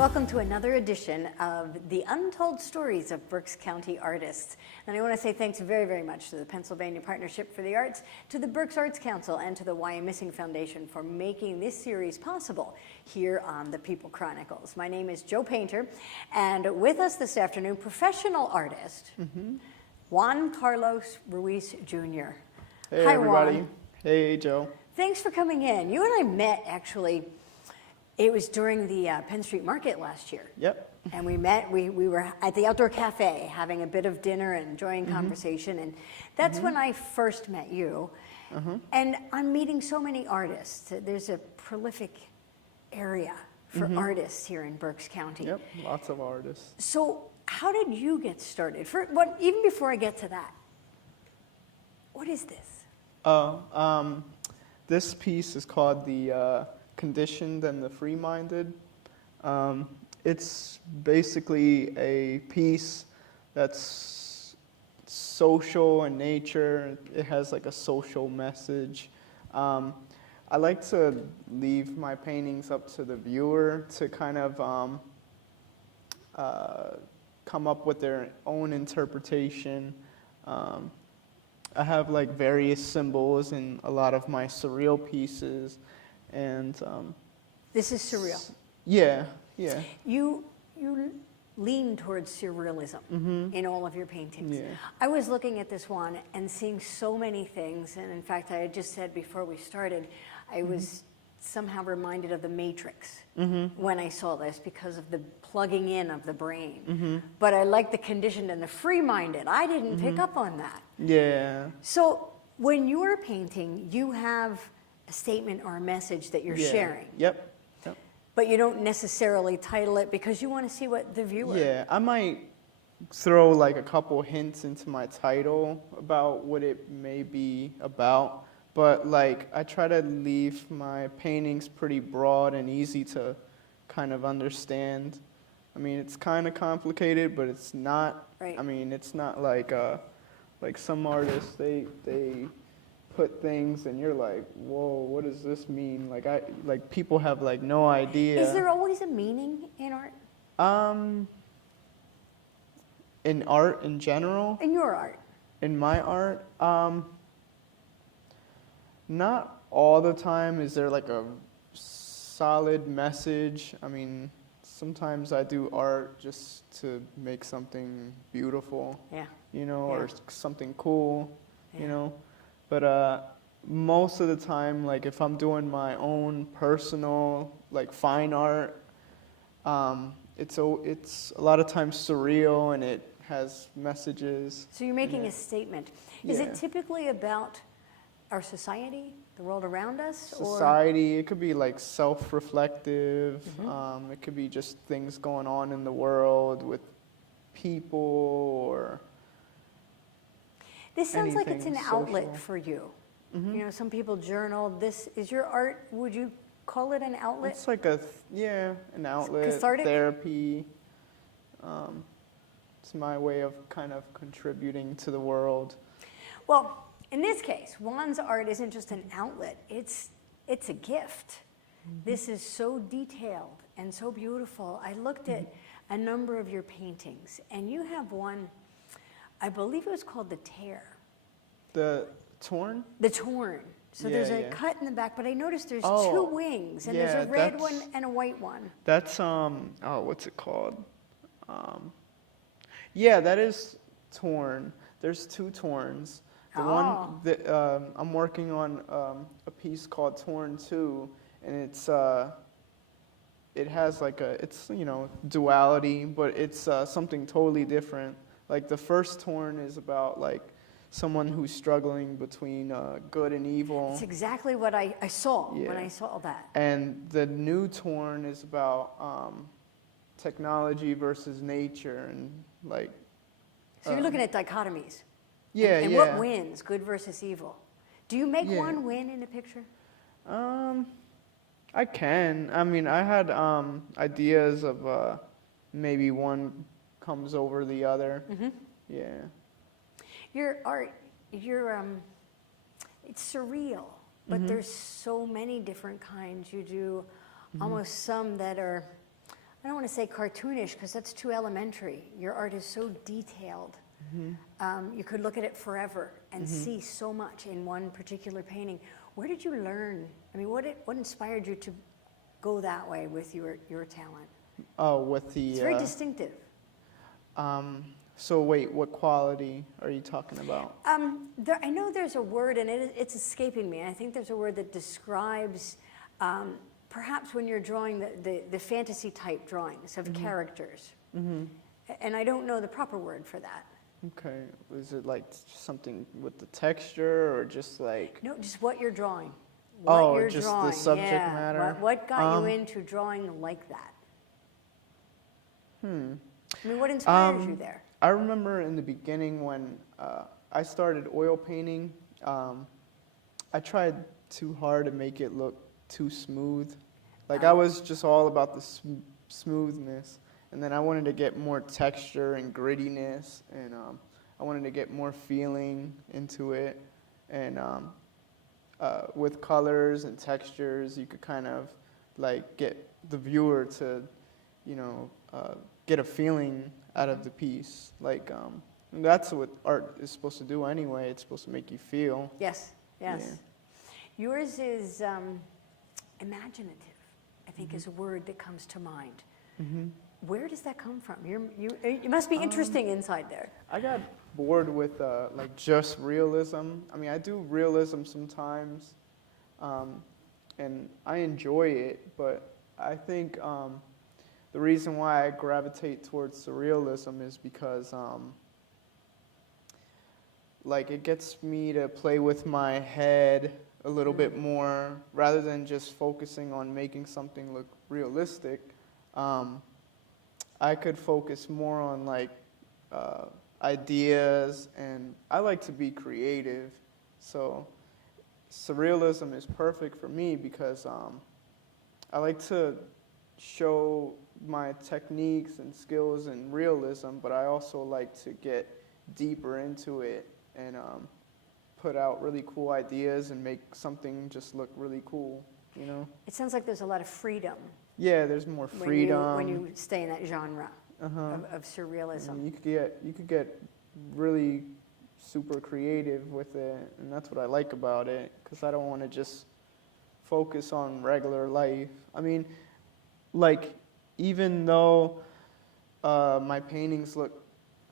Welcome to another edition of The Untold Stories of Berks County Artists. And I want to say thanks very, very much to the Pennsylvania Partnership for the Arts, to the Berks Arts Council, and to the Why I'm Missing Foundation for making this series possible here on the People Chronicles. My name is Jo Painter, and with us this afternoon, professional artist, Juan Carlos Ruiz Jr. Hey, Hi, everybody. Juan. Hey, Joe. Thanks for coming in. You and I met, actually, it was during the Penn Street Market last year. Yep. And we met, we were at the outdoor cafe having a bit of dinner and enjoying conversation. And that's when I first met you. And I'm meeting so many artists. There's a prolific area for artists here in Berks County. Yep, lots of artists. So how did you get started? Even before I get to that, what is this? This piece is called The Conditioned and the Free-Minded. It's basically a piece that's social in nature. It has like a social message. I like to leave my paintings up to the viewer to kind of come up with their own interpretation. I have like various symbols in a lot of my surreal pieces, and This is surreal. yeah. You lean towards surrealism in all of your paintings. Yeah. I was looking at this one and seeing so many things, and in fact, I had just said before we started, I was somehow reminded of The Matrix when I saw this because of the plugging in of the brain. But I like the conditioned and the free-minded. I didn't pick up on that. Yeah. So when you're painting, you have a statement or a message that you're sharing. Yep. But you don't necessarily title it because you want to see what the viewer... Yeah, I might throw like a couple hints into my title about what it may be about, but like I try to leave my paintings pretty broad and easy to kind of understand. I mean, it's kind of complicated, but it's not. Right. I mean, it's not like some artists, they put things and you're like, whoa, what does this mean? Like people have like no idea. Is there always a meaning in art? In art in general? In your art? In my art? Not all the time is there like a solid message. I mean, sometimes I do art just to make something beautiful. Yeah. You know, Yeah. or something cool, Yeah. you know. But most of the time, like if I'm doing my own personal, like fine art, it's a lot of times surreal and it has messages. So you're making a statement. Is Yeah. it typically about our society, the world around us? Society, it could be like self-reflective. It could be just things going on in the world with people or... This sounds like it's an anything outlet social. for you. You know, some people journal. This is your art. Would you call it an outlet? It's like an outlet, cathartic? therapy. It's my way of kind of contributing to the world. Well, in this case, Juan's art isn't just an outlet. It's a gift. This is so detailed and so beautiful. I looked at a number of your paintings, and you have one, I believe it was called The Tear. The torn? The Torn. So Yeah, there's a yeah. cut in the back, but I noticed there's Oh, two wings, and yeah, there's a red that's- one and a white one. That's what's it called? Yeah, that is torn. There's two torns. The Oh. one that I'm working on a piece called Torn 2, and it has like it's duality, but it's something totally different. Like the first Torn is about like someone who's struggling between good and evil. It's exactly what I saw when Yeah. I saw that. And the new Torn is about technology versus nature and like. So you're looking at dichotomies. Yeah, and yeah. what wins, good versus evil? Do you make Yeah. one win in a picture? I can. I mean, I had ideas of maybe one comes over the other. Yeah. Your art, it's surreal, but there's so many different kinds. You do almost some that are I don't want to say cartoonish because that's too elementary. Your art is so detailed. You could look at it forever and see so much in one particular painting. Where did you learn? I mean, what inspired you to go that way with your talent? Oh, with the... It's very distinctive. So wait, what quality are you talking about? I know there's a word, and it's escaping me. I think there's a word that describes perhaps when you're drawing the fantasy type drawings of characters. And I don't know the proper word for that. Okay, is it like something with the texture or just like... No, just what you're drawing. Just the subject matter? What got you into drawing like that? I mean, what inspired you there? I remember in the beginning when I started oil painting, I tried too hard to make it look too smooth. Like I was just all about the smoothness. And then I wanted to get more texture and grittiness, and I wanted to get more feeling into it. And with colors and textures, you could kind of like get the viewer to, get a feeling out of the piece. Like that's what art is supposed to do anyway. It's supposed to make you feel. Yes, yes. Yeah. Yours is imaginative, I think is a word that comes to mind. Where does that come from? You must be interesting inside there. I got bored with like just realism. I mean, I do realism sometimes, and I enjoy it. But I think the reason why I gravitate towards surrealism is because like it gets me to play with my head a little bit more, rather than just focusing on making something look realistic. I could focus more on like ideas, and I like to be creative. So surrealism is perfect for me because I like to show my techniques and skills in realism, but I also like to get deeper into it and put out really cool ideas and make something just look really cool, It sounds like there's a lot of freedom. Yeah, there's more freedom. When you stay in that genre of surrealism. I mean, you could get really super creative with it, and that's what I like about it, because I don't want to just focus on regular life. I mean, like, even though my paintings look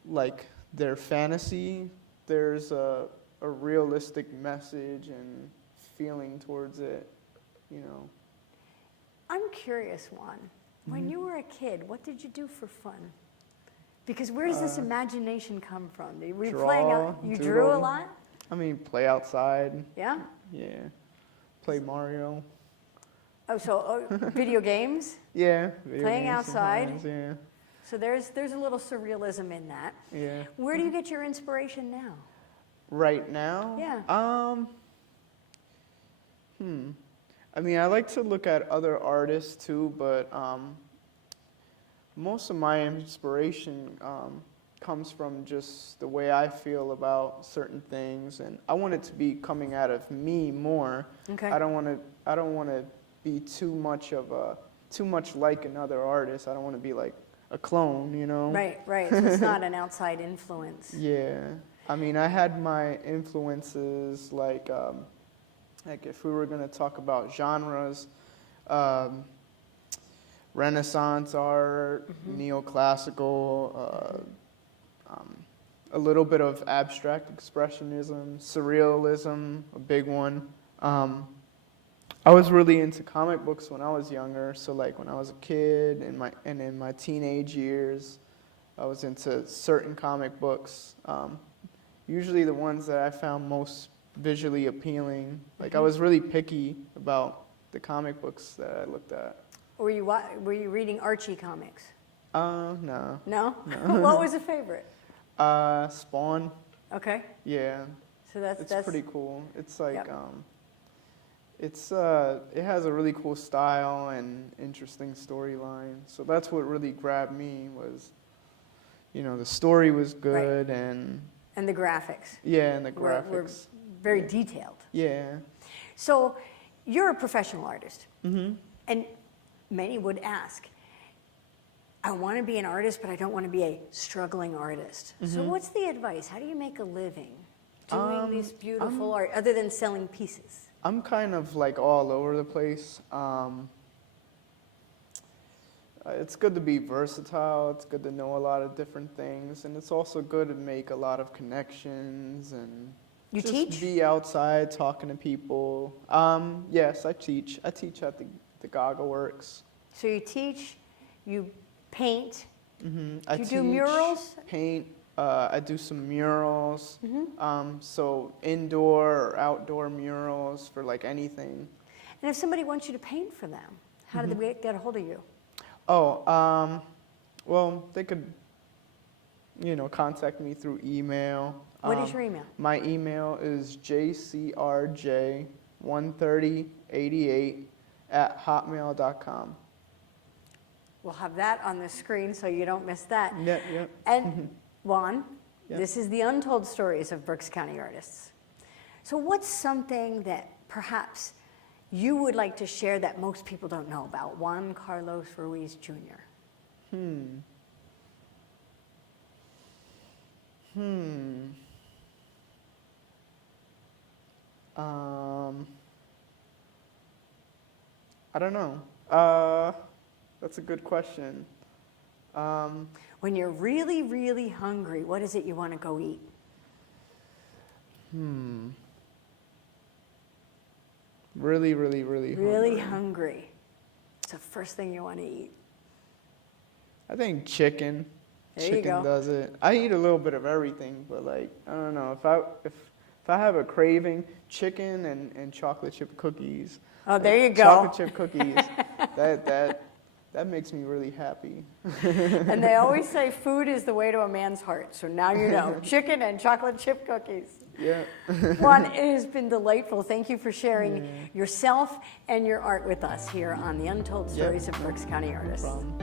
like they're fantasy, there's a realistic message and feeling towards it, I'm curious, Juan. When you were a kid, what did you do for fun? Because where does this imagination come from? Were you playing out? You drew a doodle. lot? I mean, play outside. Yeah? Yeah. Play Mario. Oh, so video games? Yeah. Video Playing games outside. sometimes, yeah. So there's a little surrealism in that. Yeah. Where do you get your inspiration now? Right now? Yeah. I mean, I like to look at other artists too, but most of my inspiration comes from just the way I feel about certain things, and I want it to be coming out of me more. Okay. I don't want to be too much like another artist. I don't want to be like a clone, Right. So it's not an outside influence. Yeah. I mean, I had my influences like if we were going to talk about genres, Renaissance art, neoclassical, a little bit of abstract expressionism, surrealism, a big one. I was really into comic books when I was younger, so like when I was a kid and in my teenage years, I was into certain comic books, usually the ones that I found most visually appealing. Like I was really picky about the comic books that I looked at. Were you reading Archie comics? No. No? What was a favorite? Spawn. Okay. Yeah. So that's pretty cool. It's like Yep. it has a really cool style and interesting storyline. So that's what really grabbed me was, the story was good and the graphics. Yeah, and the Were graphics. very detailed. Yeah. So you're a professional artist. Mhm. And many would ask, I want to be an artist, but I don't want to be a struggling artist. So what's the advice? How do you make a living doing this beautiful art, other than selling pieces? I'm kind of like all over the place. It's good to be versatile. It's good to know a lot of different things, and it's also good to make a lot of connections and You just teach? be outside talking to people. Yes, I teach. I teach at the Goggle Works. So you teach, you paint, I you teach, do murals? paint. I do some murals. So indoor or outdoor murals for like anything. And if somebody wants you to paint for them, how do they get a hold of you? Oh, well, they could, contact me through email. What is your email? My email is jcrj13088@hotmail.com. We'll have that on the screen so you don't miss that. Yep. And Juan, Yep. this is the untold stories of Berks County artists. So what's something that perhaps you would like to share that most people don't know about Juan Carlos Ruiz Jr.? I don't know. That's a good question. When you're really, really hungry, what is it you want to go eat? Really, really, really hungry. Really hungry. It's the first thing you want to eat. I think chicken. There you Chicken go. does it. I eat a little bit of everything, but like I don't know if I have a craving, chicken and chocolate chip cookies. Oh, there you go. Chocolate chip cookies. that makes me really happy. And they always say food is the way to a man's heart. So now you know. Chicken and chocolate chip cookies. Yeah. Juan, it has been delightful. Thank you for sharing yourself and your art with us here on the Untold Stories of Berks County Artists. No problem.